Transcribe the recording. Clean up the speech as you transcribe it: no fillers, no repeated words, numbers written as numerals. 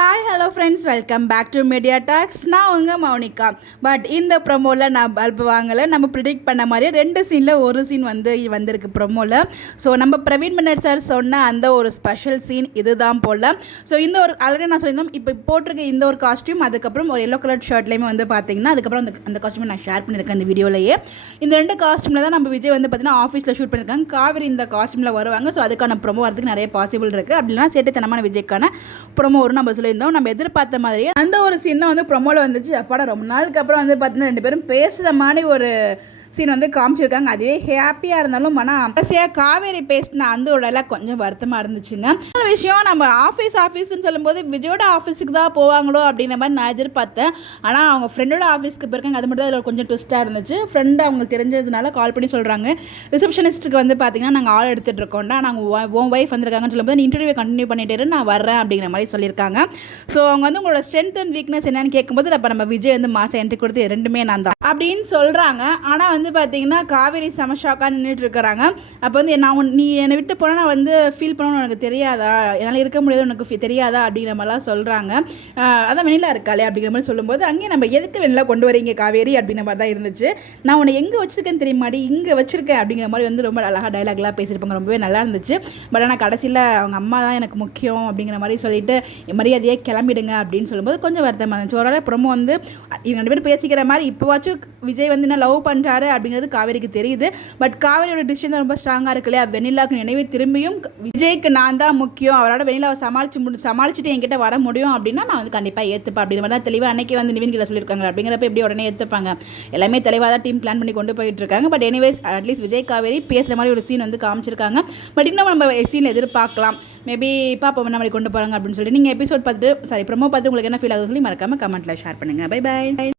Hi hello friends, welcome back to media talks. நான் உங்கள் Mounika. But இந்த ப்ரொமோவில் நான் பல்ப் வாங்கலை. நம்ம ப்ரிடிக்ட் பண்ண மாதிரியே 2 சீனில் ஒரு சீன் வந்திருக்கு ப்ரொமோவில். ஸோ நம்ம பிரவீன் மன்னர் சார் சொன்ன அந்த ஒரு ஸ்பெஷல் சீன் இதுதான் போல். ஸோ இந்த ஒரு ஆல்ரெடி நான் சொல்லியிருந்தோம், இப்போ போட்டிருக்க இந்த ஒரு காஸ்ட்யூம், அதுக்கப்புறம் ஒரு எல்லோ கலர் ஷர்ட்லேயுமே பார்த்தீங்கன்னா அதுக்கப்புறம் அந்த காஸ்ட்யூமை நான் ஷேர் பண்ணியிருக்கேன் இந்த வீடியோலேயே. இந்த 2 காஸ்ட்யூமில் தான் நம்ம விஜய் பார்த்தீங்கன்னா ஆஃபீஸில் ஷூட் பண்ணியிருக்காங்க. காவேரி இந்த காஸ்ட்யூமில் வருவாங்க. ஸோ அதுக்கான ப்ரொமோ வரதுக்கு நிறைய பாசிபிள் இருக்குது. அப்படின்னா சேட்டுத்தனமான விஜய்க்கான ப்ரொமோ வரும் நம்ம சொல்லியிருந்தோம். நம்ம எதிர்பார்த்த மாதிரியே அந்த ஒரு சீன் தான் ப்ரொமோல வந்துச்சு. அப்பாடா, ரொம்ப நாளுக்கு அப்புறம் பார்த்தீங்கன்னா 2 பேரும் பேசுகிற மாதிரி ஒரு சீன் காமிச்சிருக்காங்க. அதுவே ஹாப்பியாக இருந்தாலும் ஆனால் கடைசியாக காவேரி பேசின அந்த ஒரு டைலாக் கொஞ்சம் வருத்தமாக இருந்துச்சுங்க. ஒரு விஷயம், நம்ம ஆஃபீஸ்னு சொல்லும்போது விஜயோட ஆஃபீஸுக்கு தான் போவாங்களோ அப்படின்ற மாதிரி நான் எதிர்பார்த்தேன். ஆனால் அவங்க ஃப்ரெண்டோட ஆஃபீஸ்க்கு போயிருக்காங்க. அது மட்டும் தான் அதில் கொஞ்சம் ட்விஸ்ட்டாக இருந்துச்சு. ஃப்ரெண்டு அவங்களுக்கு தெரிஞ்சதுனால கால் பண்ணி சொல்கிறாங்க, ரிசப்ஷனிஸ்ட்டுக்கு பார்த்தீங்கன்னா நாங்கள் ஆள் எடுத்துகிட்டு இருக்கோம்டா, நாங்கள் உன் ஒய்ஃப் வந்திருக்காங்கன்னு சொல்லும்போது நீ இன்டர்வியூ கண்டினியூ பண்ணிட்டு நான் வரேன் அப்படிங்கிற மாதிரி சொல்லியிருக்காங்க. ஸோ அவங்க உங்களோட ஸ்ட்ரென்த் அண்ட் வீக்னஸ் என்னன்னு கேட்கும்போது அப்போ நம்ம விஜய் மாதம் என்ட்ரி கொடுத்து 2மே நான் தான் அப்படின்னு சொல்கிறாங்க. ஆனால் பார்த்தீங்கன்னா காவேரி சமஷாக்காக நின்றுட்டு இருக்கிறாங்க. அப்போ நீ என்னை விட்டு போனால் நான் ஃபீல் பண்ணணும்னு உனக்கு தெரியாதா, என்னால் இருக்க முடியாது உனக்கு தெரியாதா அப்படிங்கிற மாதிரிலாம் சொல்கிறாங்க. அதான் வெண்ணிலா இருக்காளே அப்படிங்கிற மாதிரி சொல்லும்போது அங்கேயே நம்ம எதுக்கு வெண்ணிலா கொண்டு வரீங்க காவேரி அப்படிங்கிற மாதிரி தான் இருந்துச்சு. நான் உன்னை எங்கே வச்சுருக்கேன்னு தெரியுமாடி, இங்கே வச்சுருக்கேன் அப்படிங்கிற மாதிரி ரொம்ப அழகாக டைலாக்லாம் பேசியிருப்பாங்க. ரொம்பவே நல்லா இருந்துச்சு. பட் ஆனால் கடைசியில் அவங்க அம்மா தான் எனக்கு முக்கியம் அப்படிங்கிற மாதிரி சொல்லிட்டு மரியாதையே கிளம்பிடுங்க அப்படின்னு சொல்லும்போது கொஞ்சம் வருத்தமாக இருந்துச்சு. ஒரு ப்ரொமோ இவங்க 2 பேரும் பேசிக்கிற மாதிரி இப்போவாச்சும் விஜய் என்ன லவ் பண்ணுறாரு அப்படிங்கிறது காவேரிக்கு தெரியுது. பட் காவேரியோட டிசிஷன் தான் ரொம்ப ஸ்ட்ராங்காக இருக்கு இல்லையா. வெண்ணிலாவுக்கு நினைவு திரும்பியும் விஜய்க்கு நான் தான் முக்கியம், அவரோட வெண்ணிலாவை சமாளிச்சுட்டு என்கிட்ட வர முடியும் அப்படின்னா நான் கண்டிப்பாக ஏற்றுப்பேன் அப்படிங்கிற மாதிரி தான் தெளிவாக அன்னைக்கு நிவின் கிட்ட சொல்லியிருக்காங்க. அப்படிங்கிறப்ப எப்படி உடனே ஏற்றுப்பாங்க, எல்லாமே தெளிவாக தான் டீம் பிளான் பண்ணி கொண்டு போயிட்டு இருக்காங்க. But anyways at least Vijay Kaveri பேசுகிற மாதிரி ஒரு சீன் காமிச்சிருக்காங்க. பட் இன்னும் நம்ம சீன் எதிர்பார்க்கலாம். மேபி பாப்பா என்ன மாதிரி கொண்டு போகிறாங்க அப்படின்னு சொல்லிட்டு நீங்கள் எபிசோட் பார்த்துட்டு ப்ரோமோ பார்த்து உங்களுக்கு என்ன ஃபீல் ஆகுதுன்னு சொல்லி மறக்காமல் கமெண்ட்டில் ஷேர் பண்ணுங்கள். Bye by.